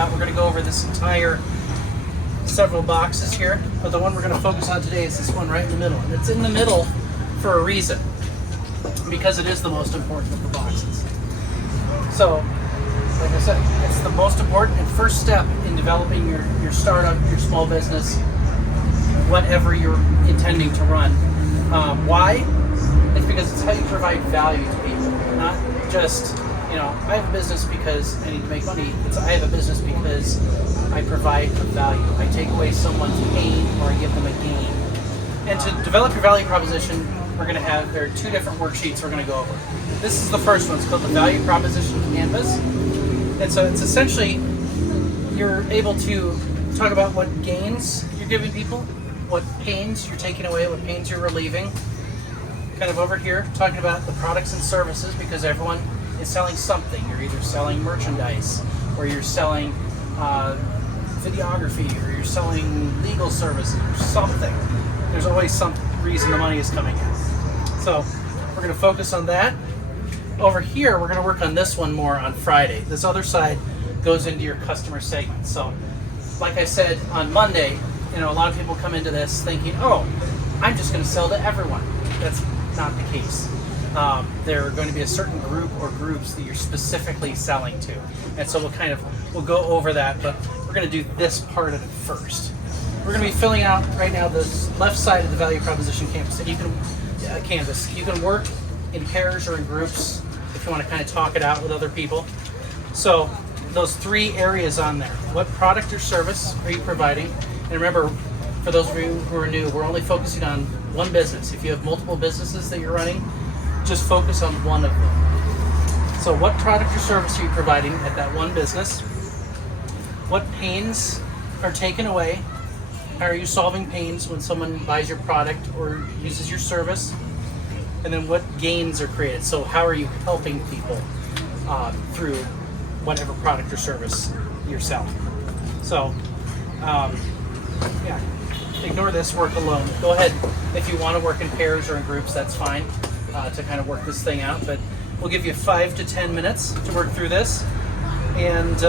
about. We're going to go over this entire several boxes here, but the one we're going to focus on today is this one right in the middle. And it's in the middle for a reason, because it is the most important of the boxes. So, like I said, it's the most important and first step in developing your startup, your small business, whatever you're intending to run. Why? It's because it's how you provide value to people, not just, I have a business because I need to make money. I have a business because I provide value. I take away someone's pain or I give them a gain. And to develop your value proposition, there are two different worksheets we're going to go over. This is the first one. It's called the Value Proposition Canvas. And so it's essentially, you're able to talk about what gains you're giving people, what pains you're taking away, what pains you're relieving. Kind of over here, talking about the products and services, because everyone is selling something. You're either selling merchandise, or you're selling videography, or you're selling legal services, or something. There's always some reason the money is coming in. So we're going to focus on that. Over here, we're going to work on this one more on Friday. This other side goes into your customer segment. So, like I said on Monday, a lot of people come into this thinking, oh, I'm just going to sell to everyone. That's not the case. There are going to be a certain group or groups that you're specifically selling to. And so we'll go over that, but we're going to do this part of it first. We're going to be filling out right now this left side of the value proposition canvas. And you can work in pairs or in groups if you want to kind of talk it out with other people. So those three areas on there. What product or service are you providing? And remember, for those of you who are new, we're only focusing on one business. If you have multiple businesses that you're running, just focus on one of them. So what product or service are you providing at that one business? What pains are taken away? How are you solving pains when someone buys your product or uses your service? And then what gains are created? So how are you helping people through whatever product or service you're selling? So, ignore this, work alone. Go ahead, if you want to work in pairs or in groups, that's fine to kind of work this thing out. But we'll give you 5 to 10 minutes to work through this. And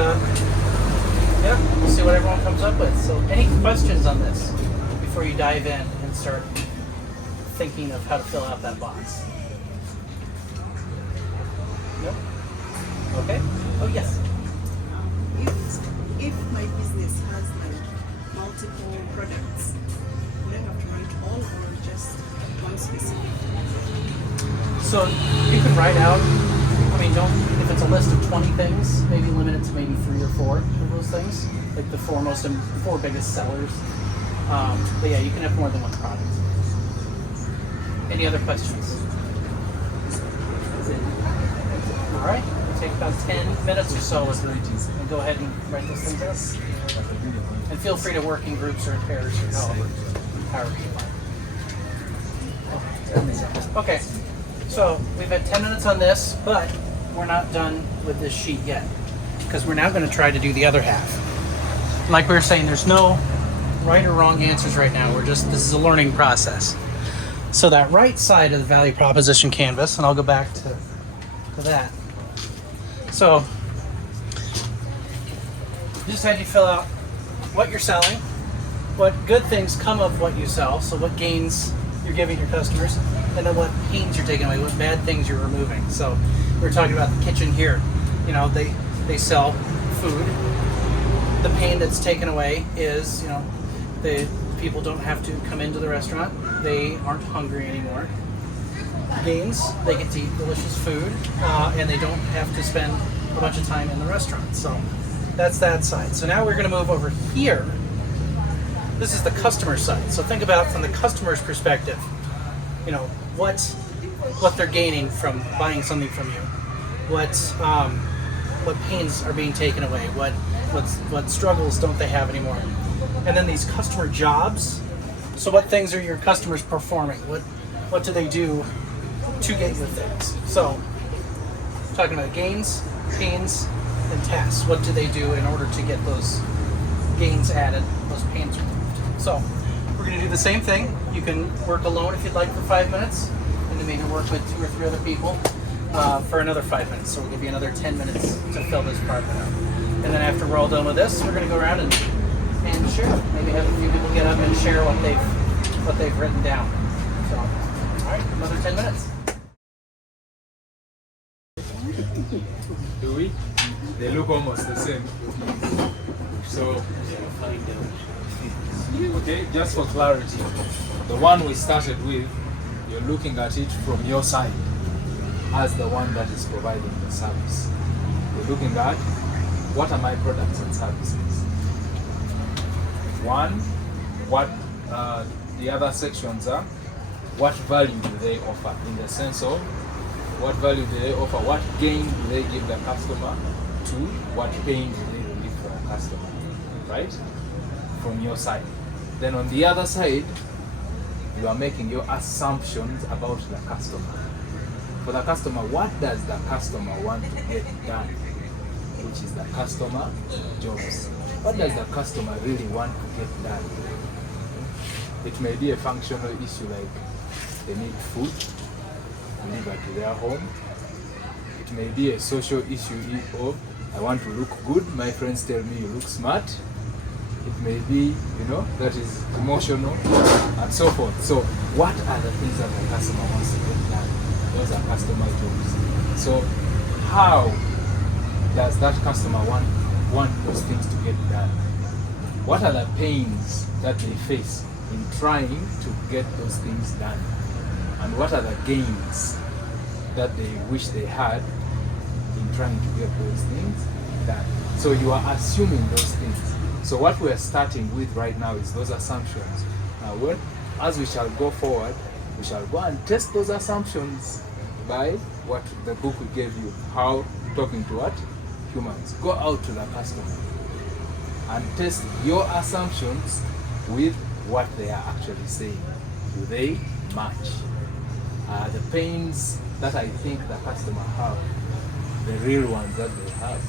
we'll see what everyone comes up with. So any questions on this before you dive in and start thinking of how to fill out that box? Nope? Okay. Oh, yes. If my business has multiple products, would I have to write all or just one specific? So you can write out, if it's a list of 20 things, maybe limit it to maybe 3 or 4 of those things, like the four biggest sellers. But yeah, you can have more than one product. Any other questions? All right, it'll take about 10 minutes or so, and go ahead and write those things out. And feel free to work in groups or in pairs or however you like. Okay, so we've had 10 minutes on this, but we're not done with this sheet yet, because we're now going to try to do the other half. Like we were saying, there's no right or wrong answers right now. This is a learning process. So that right side of the value proposition canvas, and I'll go back to that. So just had you fill out what you're selling, what good things come of what you sell, so what gains you're giving your customers, and then what pains you're taking away, what bad things you're removing. So we're talking about the kitchen here. They sell food. The pain that's taken away is, the people don't have to come into the restaurant. They aren't hungry anymore. Gains, they get to eat delicious food, and they don't have to spend a bunch of time in the restaurant. So that's that side. So now we're going to move over here. This is the customer side. So think about from the customer's perspective, what they're gaining from buying something from you. What pains are being taken away? What struggles don't they have anymore? And then these customer jobs. So what things are your customers performing? What do they do to get your things? So talking about gains, pains, and tasks. What do they do in order to get those gains added, those pains removed? So we're going to do the same thing. You can work alone if you'd like for 5 minutes, and then maybe work with 2 or 3 other people for another 5 minutes. So we'll give you another 10 minutes to fill this part out. And then after we're all done with this, we're going to go around and share. Maybe have a few people get up and share what they've written down. So, all right, another 10 minutes. Do we? They look almost the same. So, okay, just for clarity, the one we started with, you're looking at it from your side as the one that is providing the service. You're looking at what are my products and services. One, what the other sections are, what value do they offer, in the sense of what value do they offer, what gain do they give the customer to, what pain do they relieve for the customer, right? From your side. Then on the other side, you are making your assumptions about the customer. For the customer, what does the customer want to get done? Which is the customer jobs. What does the customer really want to get done? It may be a functional issue like they need food delivered to their home. It may be a social issue of I want to look good, my friends tell me you look smart. It may be, that is emotional and so forth. So what are the things that the customer wants to get done? Those are customer jobs. So how does that customer want those things to get done? What are the pains that they face in trying to get those things done? And what are the gains that they wish they had in trying to get those things done? So you are assuming those things. So what we are starting with right now is those assumptions. Now, as we shall go forward, we shall go and test those assumptions by what the book we gave you. How talking to what? Humans. Go out to the customer and test your assumptions with what they are actually saying. Do they match? The pains that I think the customer have, the real ones that they have,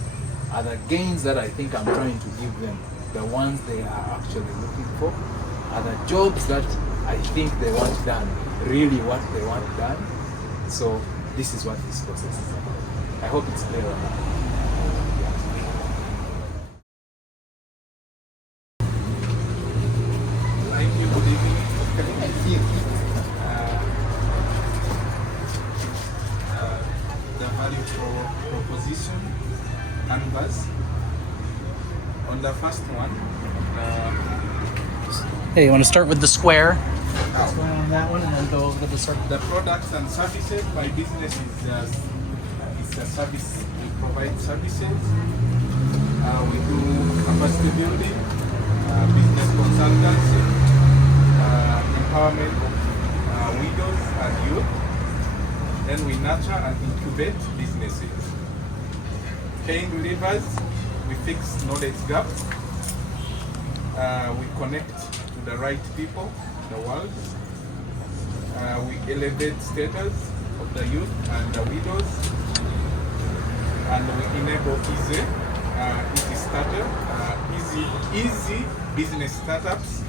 are the gains that I think I'm trying to give them, the ones they are actually looking for, are the jobs that I think they want done, really what they want done. So this is what this process is about. I hope it's clear now. Thank you. Good evening. The value proposition canvas. On the first one, Hey, you want to start with the square? Square on that one, and then go over to the circle. the products and services. My business is a service. We provide services. We do capacity building, business consultancy, empowerment of widows and youth. Then we nurture and incubate businesses. Pain relievers, we fix knowledge gaps. We connect to the right people in the world. We elevate status of the youth and the widows. And we enable easy business startups.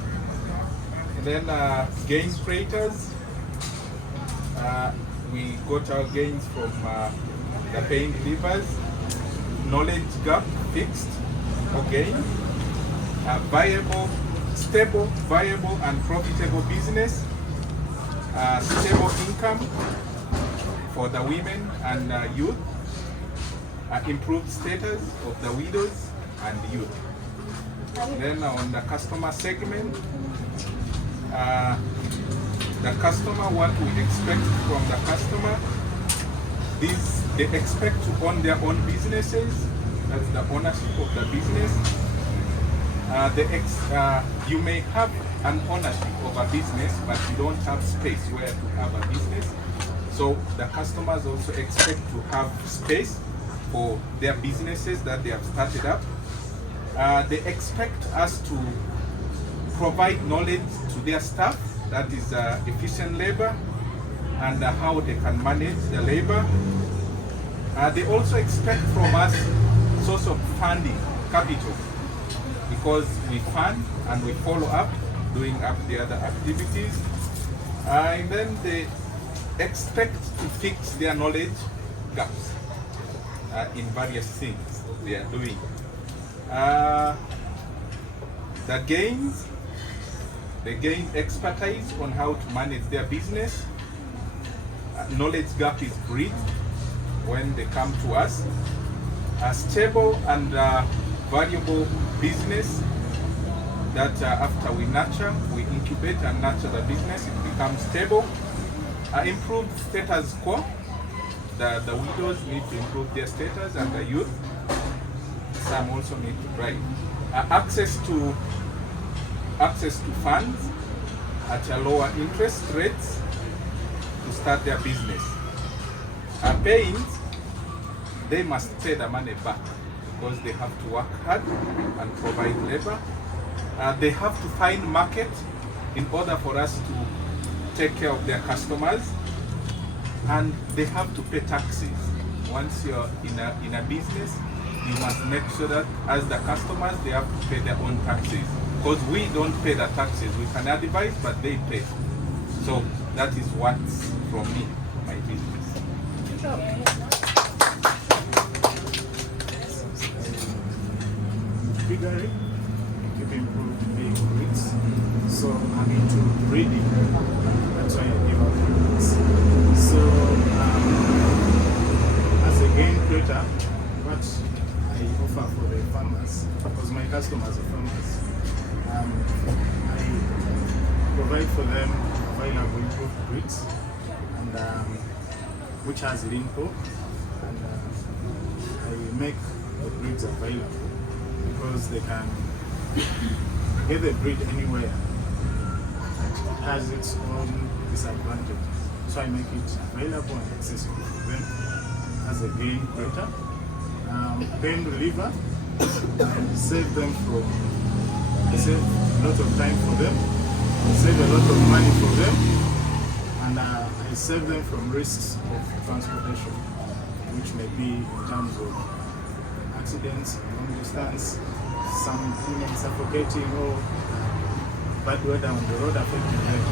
And then gains creators. We got our gains from the pain relievers. Knowledge gap fixed or gain. Stable, viable and profitable business. Stable income for the women and youth. Improved status of the widows and youth. Then on the customer segment, the customer, what we expect from the customer, they expect to own their own businesses. That's the ownership of the business. You may have an ownership of a business, but you don't have space where to have a business. So the customers also expect to have space for their businesses that they have started up. They expect us to provide knowledge to their staff, that is efficient labor, and how they can manage the labor. They also expect from us source of funding, capital, because we fund and we follow up, doing up the other activities. And then they expect to fix their knowledge gaps in various things they are doing. They gain expertise on how to manage their business. Knowledge gap is bridged when they come to us. A stable and valuable business that after we nurture, we incubate and nurture the business, it becomes stable. Improved status quo. The widows need to improve their status, and the youth, some also need to drive. Access to funds at a lower interest rates to start their business. Paying, they must pay the money back because they have to work hard and provide labor. They have to find market in order for us to take care of their customers, and they have to pay taxes. Once you're in a business, you must make sure that as the customers, they have to pay their own taxes, because we don't pay the taxes. We can advise, but they pay. So that is what's from me, my business. Good job. Figuring, keep improving breeds. So I'm into breeding. That's why I give out breeds. So as a game creator, what I offer for the farmers, because my customers are farmers, I provide for them available improved breeds, and which has limpo, and I make the breeds available because they can get the breed anywhere. It has its own disadvantage, so I make it available and accessible for them as a gain creator. Pain reliever, I save them from, I save a lot of time for them, I save a lot of money for them, and I save them from risks of transportation, which may be in terms of accidents, long distance, some suffocating or bad weather on the road affecting them.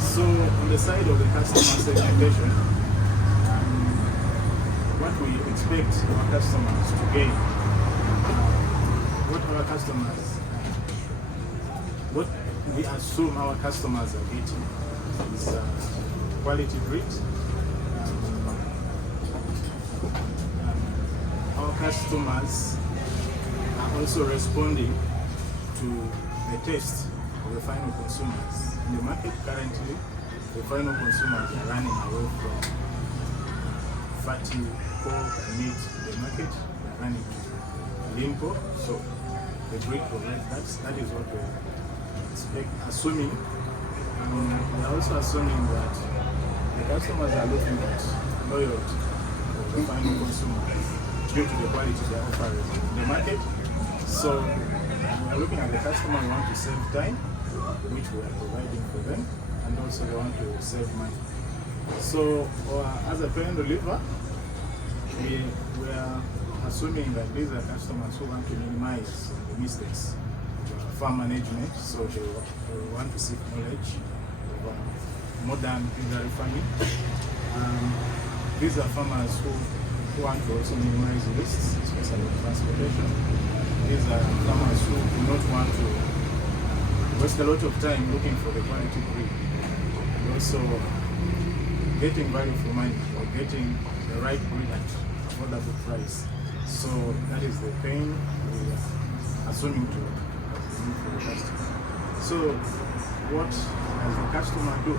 So on the side of the customer segmentation, what we expect our customers to gain, what we assume our customers are getting is quality breed. Our customers are also responding to the taste of the final consumers. In the market currently, the final consumers are running away from fatty pork meat in the market. They're running to limpo, so the breed provides that is what we expect, assuming. We're also assuming that the customers are looking at loyalty of the final consumers due to the quality they are offering in the market. So we're looking at the customer who want to save time, which we are providing for them, and also they want to save money. So as a pain reliever, we are assuming that these are customers who want to minimize the mistakes of farm management, so they want to seek knowledge of modern piggery farming. These are farmers who want to also minimize risks, especially transportation. These are farmers who do not want to waste a lot of time looking for the quality breed, and also getting value for money or getting the right breed at affordable price. So that is the pain we are assuming to remove for the customer. So what does the customer do?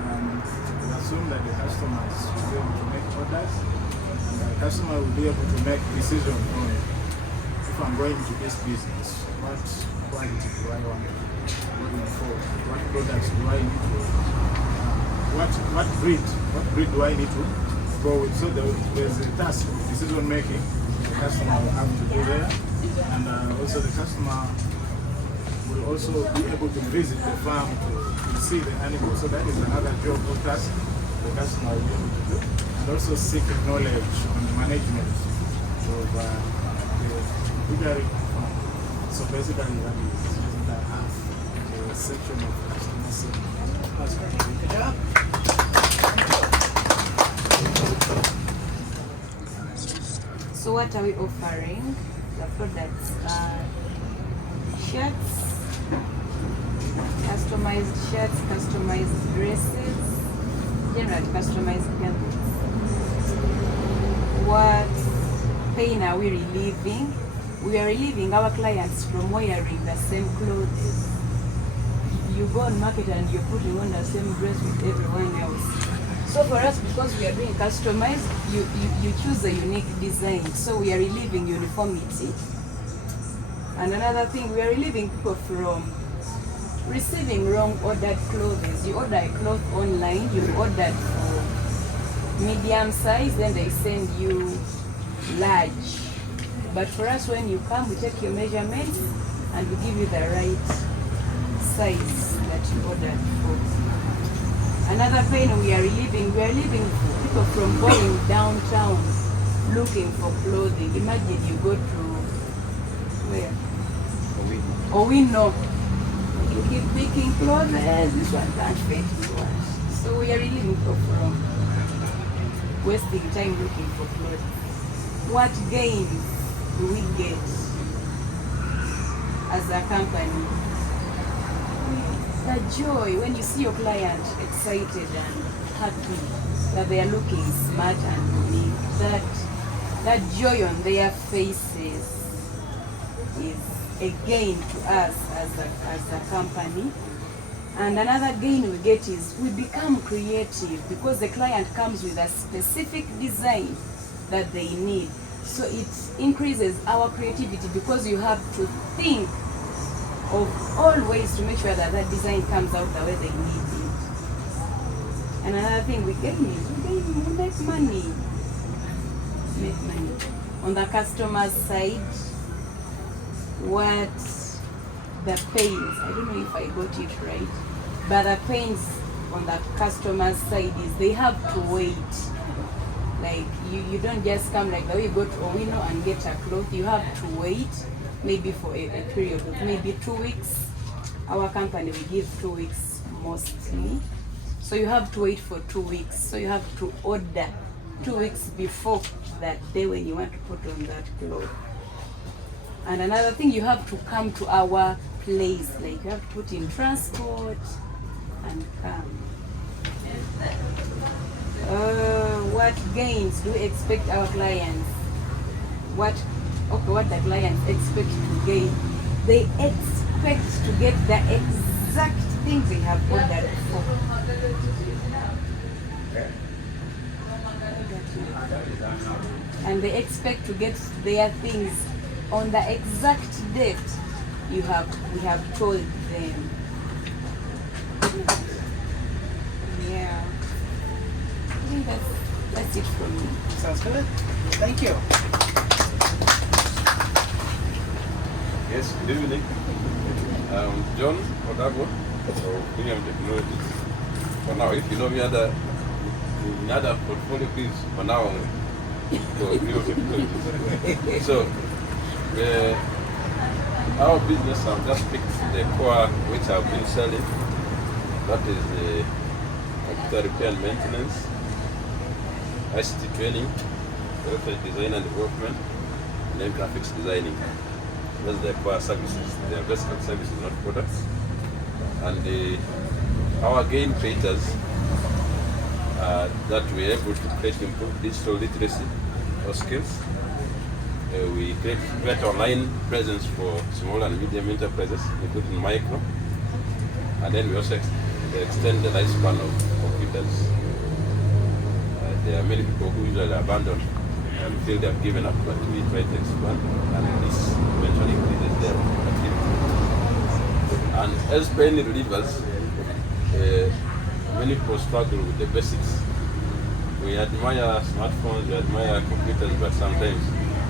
We assume that the customers will be able to make orders, and the customer will be able to make decisions on if I'm going to this business, what quality do I want going forward, what products do I need to, what breed do I need to go with. So there's a task of decision making the customer will have to do there, and also the customer will also be able to visit the farm to see the animals. So that is another job or task the customer will be able to do, and also seek knowledge on the management of the piggery farm. So basically that is what I have a section of customer service. That's great. Good job. So what are we offering the products are shirts, customized shirts, customized dresses, generally customized garments. What pain are we relieving? We are relieving our clients from wearing the same clothes. You go on market and you're putting on the same dress with everyone else. So for us, because we are doing customized, you choose a unique design. So we are relieving uniformity. And another thing, we are relieving people from receiving wrong ordered clothes. You order a cloth online, you ordered for medium size, then they send you large. But for us, when you come, we take your measurements and we give you the right size that you ordered for. Another pain we are relieving people from going downtown looking for clothing. Imagine you go to where? Owino. You keep picking clothes, this one can't fit, this one. So we are relieving people from wasting time looking for clothes. What gains do we get as a company? The joy when you see your client excited and happy that they are looking smart and unique, that joy on their faces is a gain to us as a company. And another gain we get is we become creative because the client comes with a specific design that they need. So it increases our creativity because you have to think of all ways to make sure that that design comes out the way they need it. And another thing we gain is we make money. Make money. On the customer side, what the pains, I don't know if I got it right, but the pains on the customer side is they have to wait. Like you don't just come like the way you go to Owino and get a cloth. You have to wait maybe for a period of maybe 2 weeks. Our company, we give 2 weeks mostly. So you have to wait for 2 weeks. So you have to order 2 weeks before that day when you want to put on that cloth. And another thing, you have to come to our place. Like you have to put in transport and come. What gains do we expect our clients? What the clients expect to gain? They expect to get the exact things they have ordered for. And they expect to get their things on the exact date we have told them. Yeah. I think that's it from me. Sounds good. Thank you. Yes, good evening. John Odabo, so Premium Technologies. For now, if you know me in other portfolio, please, for now, so Premium Technologies. So, our business, I've just picked the core which I've been selling. That is the computer repair and maintenance, ICT training, website design and development, and then graphics designing. Those are the core services. They are basic services, not products. And our gain creators that we're able to create improved digital literacy or skills. We create better online presence for small and medium enterprises, including micro. And then we also extend the lifespan of computers. There are many people who usually abandon and feel they have given up, but we try to expand, and this eventually increases their activity. And as pain relievers, many people struggle with the basics. We admire smartphones, we admire computers, but sometimes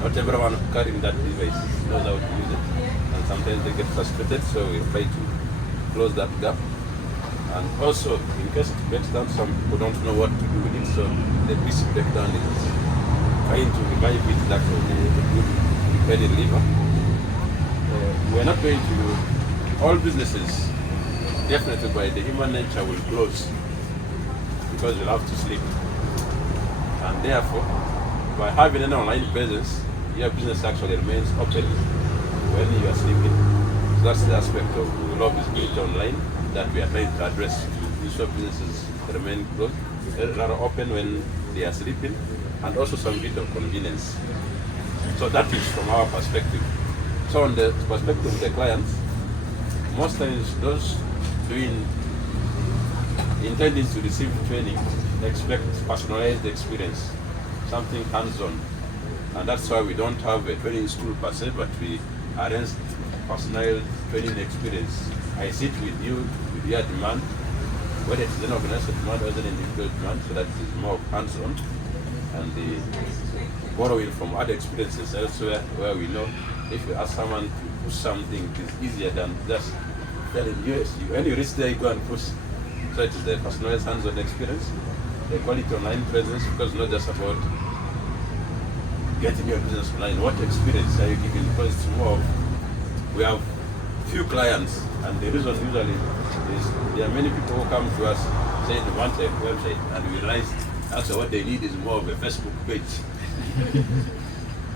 not everyone carrying that device knows how to use it. And sometimes they get frustrated, so we try to close that gap. And also, in case it breaks down, some people don't know what to do with it, so the PC breakdown is trying to revive it that was a good pain reliever. We're not going to, all businesses, definitely by the human nature will close because you'll have to sleep. And therefore, by having an online presence, your business actually remains open when you are sleeping. So that's the aspect of low visibility online that we are trying to address. Ensure businesses remain closed, rather open when they are sleeping, and also some bit of convenience. So that is from our perspective. So on the perspective of the clients, most times those intending to receive training expect personalized experience, something hands-on. And that's why we don't have a training school per se, but we arrange personal training experience. I sit with you with your demand, whether it's an organizational demand or an individual demand, so that it is more hands-on, and the borrowing from other experiences elsewhere where we know if you ask someone to push something, it is easier than just telling you, when you reach there, you go and push. So it is the personalized hands-on experience, the quality online presence, because it's not just about getting your business online. What experience are you giving? Because it's more of, we have few clients, and the reason usually is there are many people who come to us saying they want a website, and we realize actually what they need is more of a Facebook page.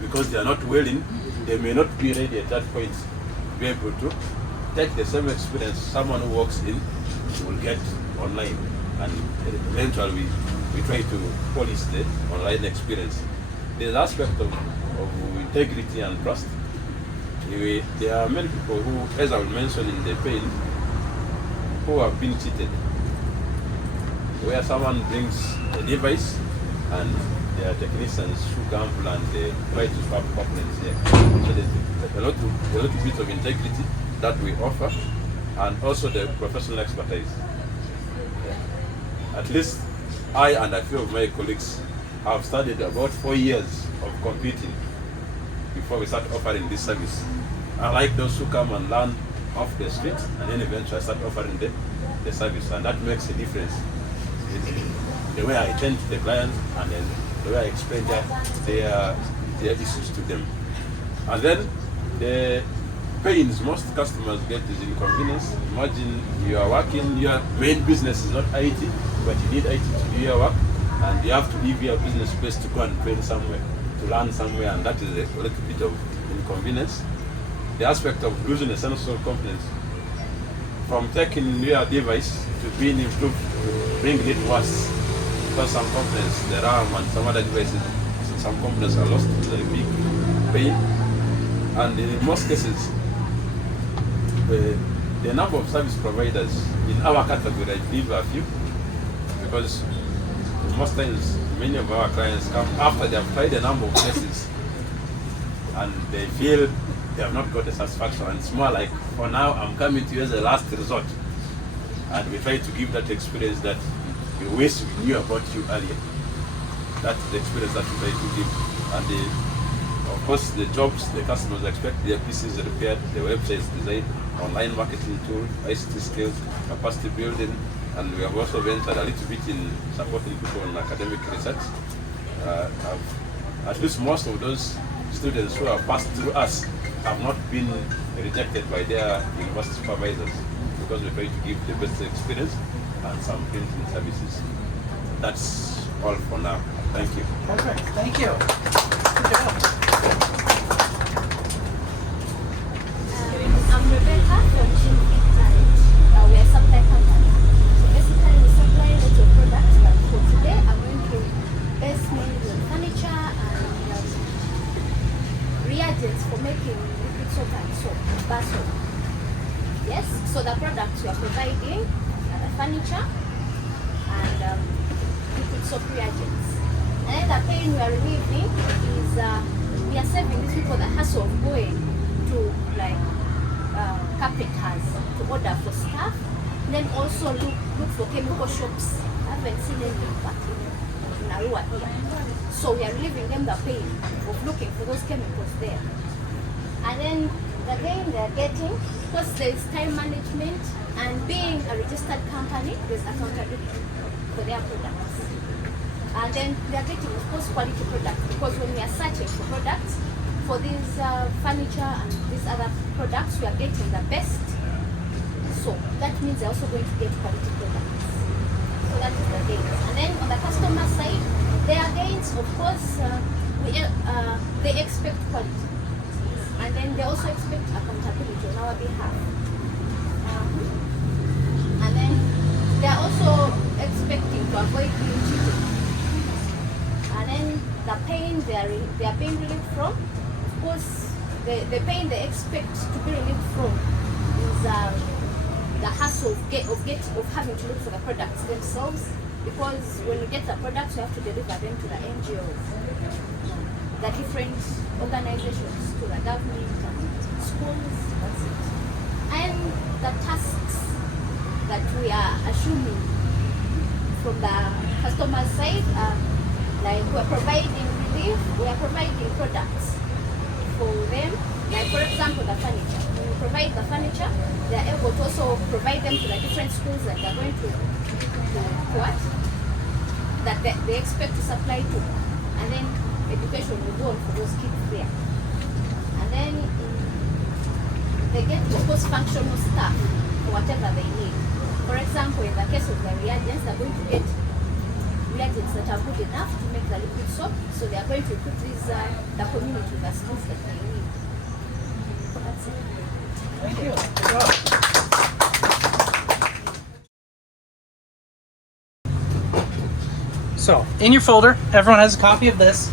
Because they are not willing, they may not be ready at that point to be able to take the same experience someone who walks in will get online, and eventually we try to polish the online experience. There's aspect of integrity and trust. There are many people who, as I will mention in the page, who have been cheated, where someone brings a device and there are technicians who gamble and they try to swap components here. So there's a little bit of integrity that we offer, and also the professional expertise. At least I and a few of my colleagues have studied about 4 years of computing before we start offering this service. I like those who come and learn off the street and then eventually start offering the service, and that makes a difference. The way I attend to the client, and then the way I explain their issues to them. And then the pains most customers get is inconvenience. Imagine you are working, your main business is not IT, but you need IT to do your work, and you have to leave your business space to go and train somewhere, to learn somewhere, and that is a little bit of inconvenience. The aspect of losing a sense of confidence, from taking your device to being improved, to bringing it worse. Because some components, the RAM and some other devices, some components are lost, it's a big pain. And in most cases, the number of service providers in our category, I believe, are few, because most times many of our clients come after they have tried a number of places and they feel they have not got the satisfaction, and it's more like, for now I'm coming to you as a last resort, and we try to give that experience that we wish we knew about you earlier. That's the experience that we try to give. And of course the jobs the customers expect, their PCs repaired, the websites designed, online marketing tool, ICT skills, capacity building, and we have also ventured a little bit in supporting people in academic research. At least most of those students who have passed through us have not been rejected by their university supervisors, because we try to give the best experience and some printing services. That's all for now. Thank you. Perfect. Thank you. Good job. I'm Rebecca from Team we are a supply company. So basically we supply a lot of products, but for today I'm going to base mainly on furniture and reagents for making liquid soap and soap, bar soap. Yes, so the products we are providing are the furniture and liquid soap reagents. And the pain we are relieving is we are saving these people the hassle of going to like carpenters to order for stuff, and then also look for chemical shops. I haven't seen any back in Arua here. So we are relieving them the pain of looking for those chemicals there. And then the gain they are getting, because there is time management, and being a registered company, there's accountability for their products. And then they are getting, of course, quality products, because when we are searching for products for these furniture and these other products, we are getting the best. So that means they're also going to get quality products. So that is the gains. And then on the customer side, there are gains, of course, they expect quality, and then they also expect accountability on our behalf. And then they are also expecting to avoid being cheated. And then the pain they are being relieved from, of course, the pain they expect to be relieved from is the hassle of having to look for the products themselves, because when you get the products, you have to deliver them to the NGOs, the different organizations, to the government and schools, that's it. And the tasks that we are assuming from the customer side, like we're providing relief, we are providing products for them. Like for example, the furniture. When we provide the furniture, they are able to also provide them to the different schools that they are going to what? That they expect to supply to. And then education will go on for those kids there. And then they get, of course, functional stuff for whatever they need. For example, in the case of the reagents, they're going to get reagents that are good enough to make the liquid soap, so they are going to put these the community the skills that they need. That's it. Thank you. Good job. So, in your folder, everyone has a copy of this.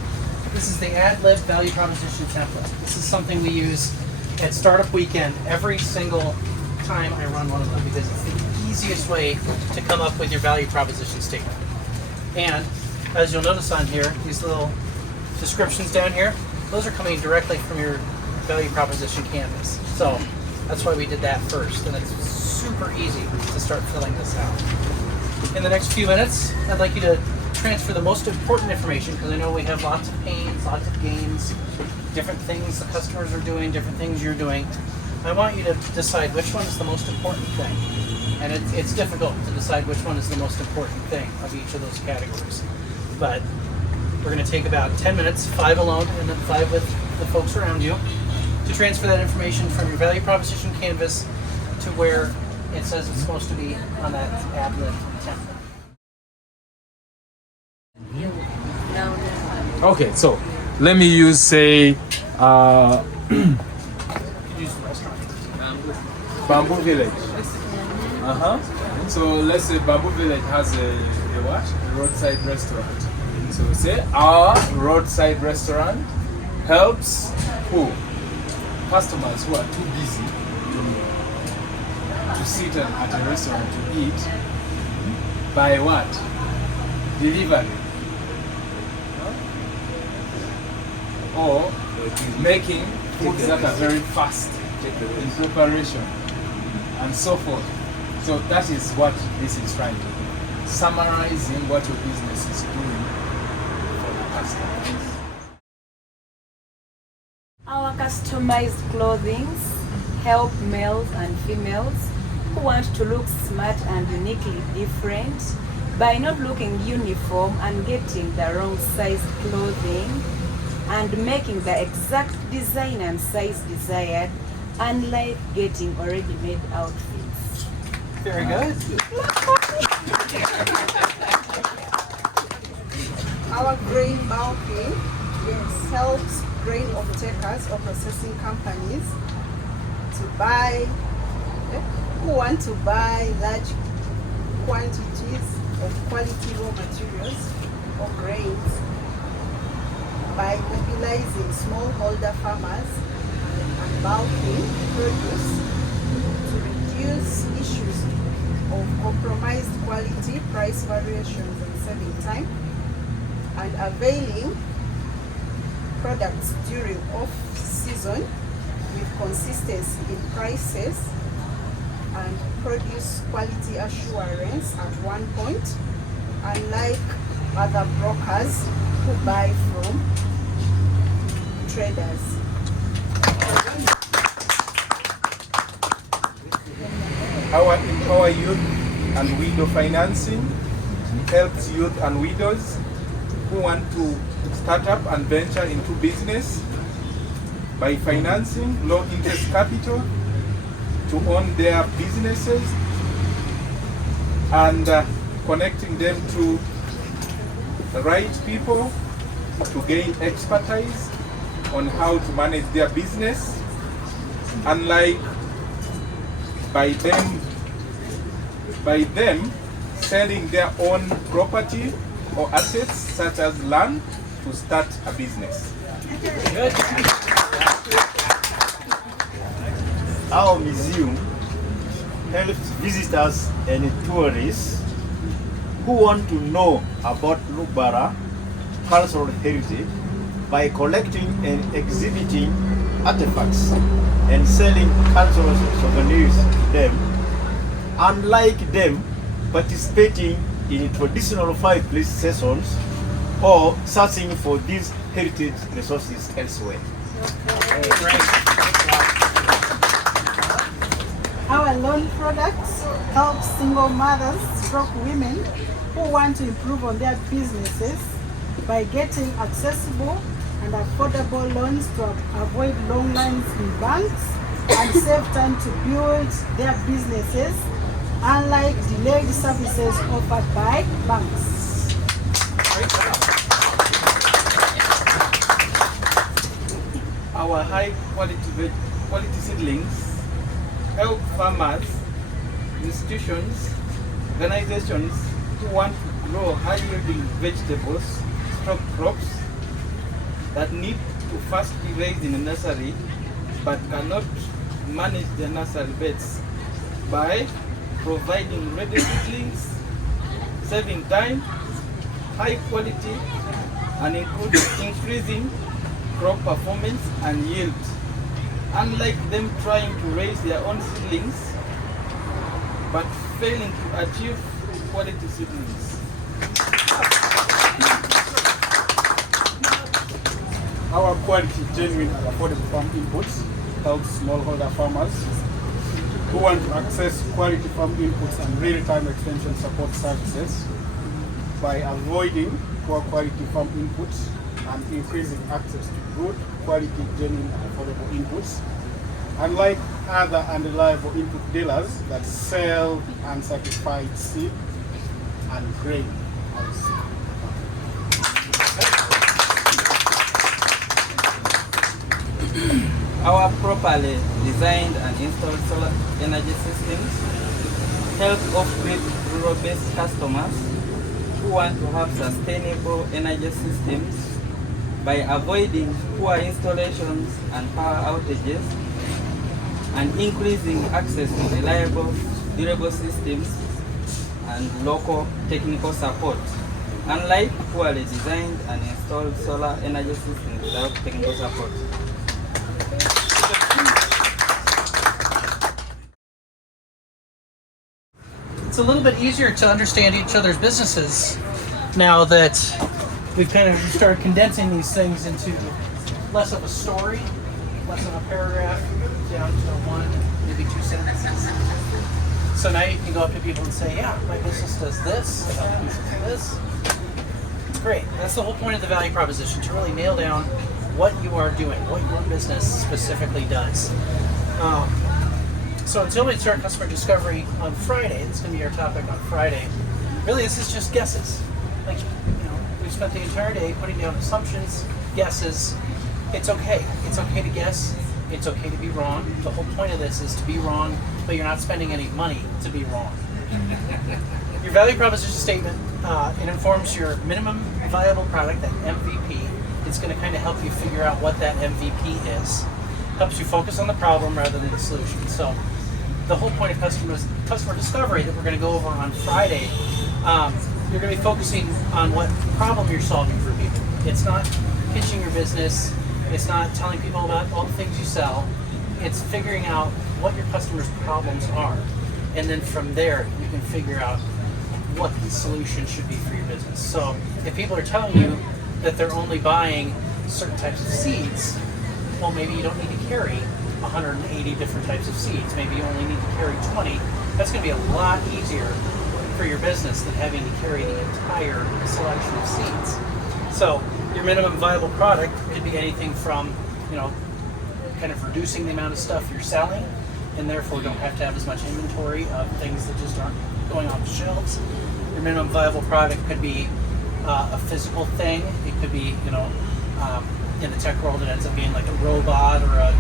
This is the ad-lib value proposition template. This is something we use at Startup Weekend every single time I run one of them, because it's the easiest way to come up with your value proposition statement. And as you'll notice on here, these little descriptions down here, those are coming directly from your value proposition canvas. So that's why we did that first, and it's super easy to start filling this out. In the next few minutes, I'd like you to transfer the most important information, because I know we have lots of pains, lots of gains, different things the customers are doing, different things you're doing. I want you to decide which one is the most important thing. And it's difficult to decide which one is the most important thing of each of those categories. But we're going to take about 10 minutes, 5 alone and then 5 with the folks around you, to transfer that information from your value proposition canvas to where it says it's supposed to be on that ad-lib template. Okay, so let me use, say, You could use the restaurant. Bamboo Village. So let's say Bamboo Village has a what? A roadside restaurant. So say our roadside restaurant helps who? Customers who are too busy to sit at a restaurant to eat by what? Delivery. Or making foods that are very fast in preparation and so forth. So that is what this is trying to do. Summarizing what your business is doing for the customers. Our customized clothing help males and females who want to look smart and uniquely different by not looking uniform and getting the wrong size clothing and making the exact design and size desired, unlike getting already made outfits. Very good. Our grain bulking helps grain off-takers or processing companies to buy, who want to buy large quantities of quality raw materials or grains, by mobilizing smallholder farmers and bulking produce to reduce issues of compromised quality, price variations, and saving time, and availing products during off-season with consistency in prices and produce quality assurance at one point, unlike other brokers who buy from traders. Our Empower Youth and Widow Financing helps youth and widows who want to start up and venture into business by financing low interest capital to own their businesses and connecting them to the right people to gain expertise on how to manage their business, unlike by them selling their own property or assets such as land to start a business. Good. Our museum helps visitors and tourists who want to know about Lubara cultural heritage by collecting and exhibiting artifacts and selling cultural souvenirs to them, unlike them participating in traditional fireplace sessions or searching for these heritage resources elsewhere. Our loan products help single mothers stroke women who want to improve on their businesses by getting accessible and affordable loans to avoid long lines in banks and save time to build their businesses, unlike delayed services offered by banks. Our high quality seedlings help farmers, institutions, organizations who want to grow high-yielding vegetables, crops that need to first be raised in a nursery but cannot manage their nursery beds by providing ready seedlings, saving time, high quality, and increasing crop performance and yield. Unlike them trying to raise their own seedlings but failing to achieve quality seedlings. Our quality, genuine and affordable farm inputs helps smallholder farmers who want to access quality farm inputs and real-time extension support services by avoiding poor quality farm inputs and increasing access to good quality, genuine and affordable inputs, unlike other unreliable input dealers that sell uncertified seed and grain. Our properly designed and installed solar energy systems help off-grid rural-based customers who want to have sustainable energy systems by avoiding poor installations and power outages and increasing access to reliable, durable systems and local technical support, unlike poorly designed and installed solar energy systems without technical support. It's a little bit easier to understand each other's businesses now that we've kind of started condensing these things into less of a story, less of a paragraph, down to one, maybe two sentences. So now you can go up to people and say, yeah, my business does this, my business does this. Great. That's the whole point of the value proposition, to really nail down what you are doing, what your business specifically does. So until we start customer discovery on Friday, this is going to be our topic on Friday, really this is just guesses. Like, we've spent the entire day putting down assumptions, guesses. It's okay. It's okay to guess. It's okay to be wrong. The whole point of this is to be wrong, but you're not spending any money to be wrong. Your value proposition statement, it informs your minimum viable product, that MVP. It's going to kind of help you figure out what that MVP is. Helps you focus on the problem rather than the solution. So the whole point of customer discovery that we're going to go over on Friday, you're going to be focusing on what problem you're solving for people. It's not pitching your business. It's not telling people about all the things you sell. It's figuring out what your customers' problems are. And then from there, you can figure out what the solution should be for your business. So if people are telling you that they're only buying certain types of seeds, well, maybe you don't need to carry 180 different types of seeds. Maybe you only need to carry 20. That's going to be a lot easier for your business than having to carry the entire selection of seeds. So your minimum viable product could be anything from, kind of reducing the amount of stuff you're selling and therefore don't have to have as much inventory of things that just aren't going off the shelves. Your minimum viable product could be a physical thing. It could be, in the tech world, it ends up being like a robot or a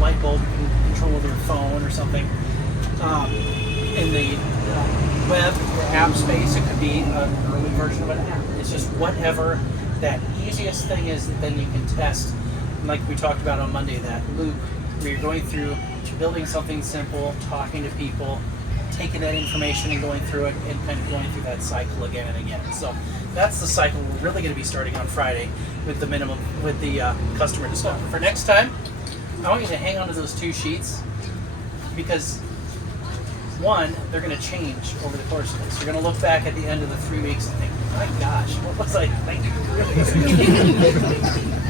light bulb you can control with your phone or something. In the web or app space, it could be an early version of an app. It's just whatever that easiest thing is that then you can test. And like we talked about on Monday, that loop where you're going through building something simple, talking to people, taking that information and going through it, and kind of going through that cycle again and again. So that's the cycle we're really going to be starting on Friday with the customer discovery. For next time, I want you to hang on to those 2 sheets, because one, they're going to change over the course of this. You're going to look back at the end of the 3 weeks and think, my gosh, what was I thinking?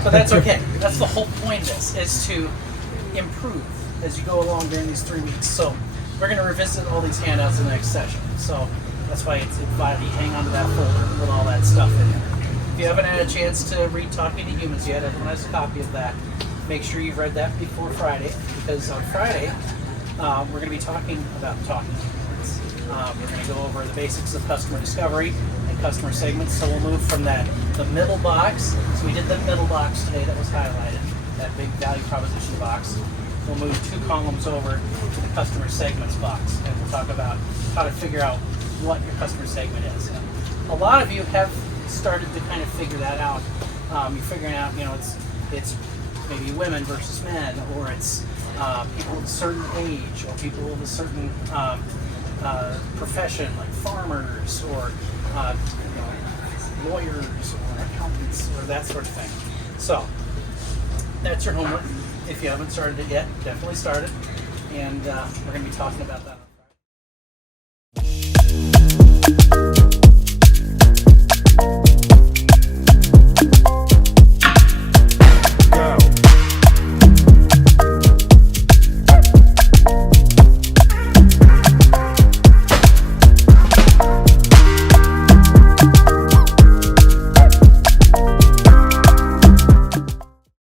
But that's okay. That's the whole point of this, is to improve as you go along during these 3 weeks. So we're going to revisit all these handouts in the next session. So that's why it's vital you hang on to that folder with all that stuff in there. If you haven't had a chance to read Talking to Humans yet, everyone has a copy of that. Make sure you've read that before Friday, because on Friday, we're going to be talking about talking to humans. We're going to go over the basics of customer discovery and customer segments. So we'll move from the middle box. So we did the middle box today that was highlighted, that big value proposition box. We'll move 2 columns over to the customer segments box, and we'll talk about how to figure out what your customer segment is. And a lot of you have started to kind of figure that out. You're figuring out, it's maybe women versus men, or it's people of a certain age, or people of a certain profession, like farmers, or lawyers, or accountants, or that sort of thing. So that's your homework. If you haven't started it yet, definitely start it, and we're going to be talking about that.